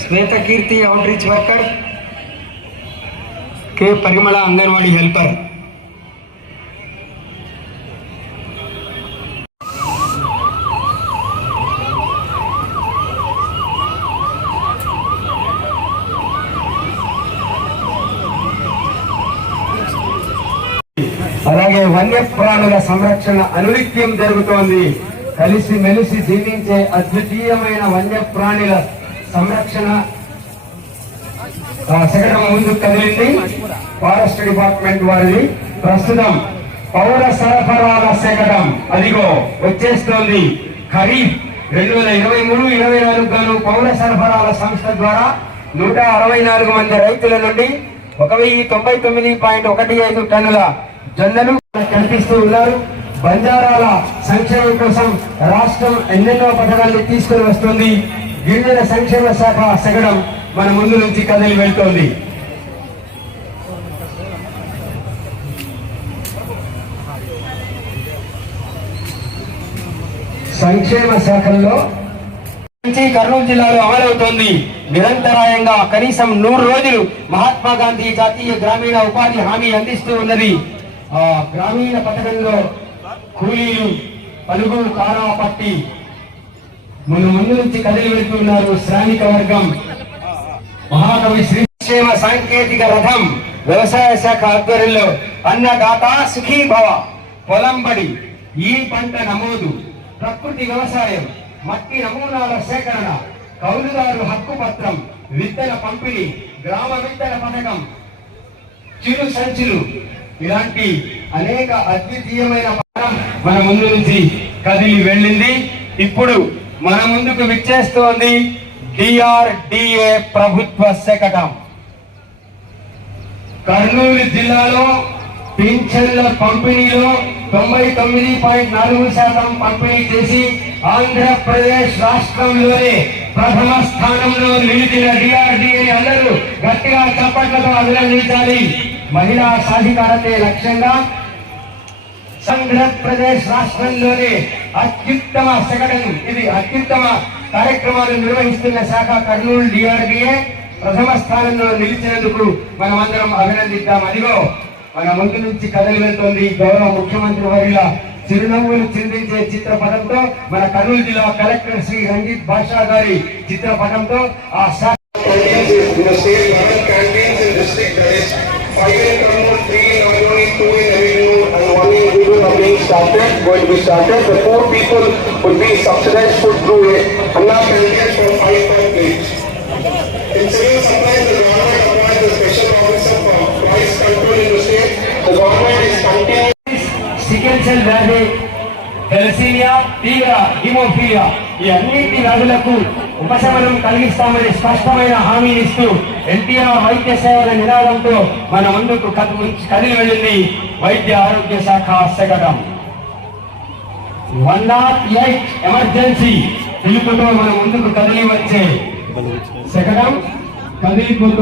శ్వేతకీర్తి outreach worker, కే పరిమళ anganwadi helper. అలాగే వన్యప్రాణుల సంరక్షణ అనునిత్యం జరుగుతోంది. కలిసి మెలిసి జీవించే అద్వితీయమైన వన్యప్రాణుల సంరక్షణ శకటం ముందుకు కదిలింది. ఫారెస్ట్ డిపార్ట్మెంట్ వారిది. ప్రస్తుతం పౌర సరఫరాల శకటం అదిగో వచ్చేస్తోంది. ఖరీఫ్ 2023-24 గాను పౌర సరఫరాల సంస్థ ద్వారా 164 మంది రైతుల నుండి 1099.15 టన్నుల జొన్నలు కల్పిస్తూ ఉన్నారు. బంజారాల సంక్షేమం కోసం రాష్ట్రం ఎన్నెన్నో పథకాన్ని తీసుకుని వస్తుంది. గిరిజన సంక్షేమ శాఖ శకటం మన ముందు నుంచి కదిలి వెళ్తోంది. సంక్షేమ శాఖల్లో కర్నూలు జిల్లాలో అమలవుతోంది. నిరంతరాయంగా కనీసం 100 రోజులు మహాత్మా గాంధీ జాతీయ గ్రామీణ ఉపాధి హామీ అందిస్తూ ఉన్నది. గ్రామీణ పథకంలో కూలీలు పలుగు కారా పట్టి మన ముందు నుంచి కదిలి వెళ్తున్నారు. శ్రామిక వర్గం మహాకవి శ్రీ సంక్షేమ సాంకేతిక రథం వ్యవసాయ శాఖ ఆధ్వర్యంలో అన్నదాత సుఖీ భవ, పొలంబడి, ఈ పంట నమోదు, ప్రకృతి వ్యవసాయం, మట్టి నమూనాల సేకరణ, కౌలుదారు హక్కు పత్రం, విత్తన పంపిణీ, గ్రామ విత్తన పథకం, చిరు సంచులు, ఇలాంటి అనేక అద్వితీయమైన పథకం మన ముందు నుంచి కదిలి వెళ్ళింది. ఇప్పుడు మన ముందుకు విచ్చేస్తోంది DRDA ప్రభుత్వ శకటం. కర్నూలు జిల్లాలో పింఛన్ల పంపిణీలో 99.4% పంపిణీ చేసి ఆంధ్రప్రదేశ్ రాష్ట్రంలోనే ప్రథమ స్థానంలో నిలిచిన DRDA అందరూ గట్టిగా చప్పట్లతో అభినందించాలి. మహిళా సాధికారతే లక్ష్యంగా ఆంధ్రప్రదేశ్ రాష్ట్రంలోనే అత్యుత్తమ శకటం, ఇది అత్యుత్తమ కార్యక్రమాలు నిర్వహిస్తున్న శాఖ కర్నూలు DRDA ప్రథమ స్థానంలో నిలిచినందుకు మనమందరం అభినందిద్దాం. అదిగో మన ముందు నుంచి కదలి వెళ్తోంది గౌరవ ముఖ్యమంత్రి వర్యుల చిరునవ్వులు చిందించే చిత్రపటంతో, మన కర్నూలు జిల్లా కలెక్టర్ శ్రీ రంజిత్ బాషా గారి చిత్రపటంతో ఆ శాఖ going to be started. The poor people would be subsidized food through Anna Package for 5 plates. In civil supplies, the government appoints the special officer for price control in the state. The government is continuing sickle cell వ్యాధి, thalassaemia, తీవ్ర haemophilia ఈ అన్నింటి వ్యాధులకు ఉపశమనం కలిగిస్తామని స్పష్టమైన హామీనిస్తూ ఎన్టీఆర్ వైద్య సేవల నినాదంతో మన ముందుకు కదిలి వెళ్ళింది వైద్య ఆరోగ్య శాఖ శకటం. 108 ఎమర్జెన్సీ పిలుపుతో మన ముందుకు కదిలి వచ్చే శకటం కదిలిపోతూ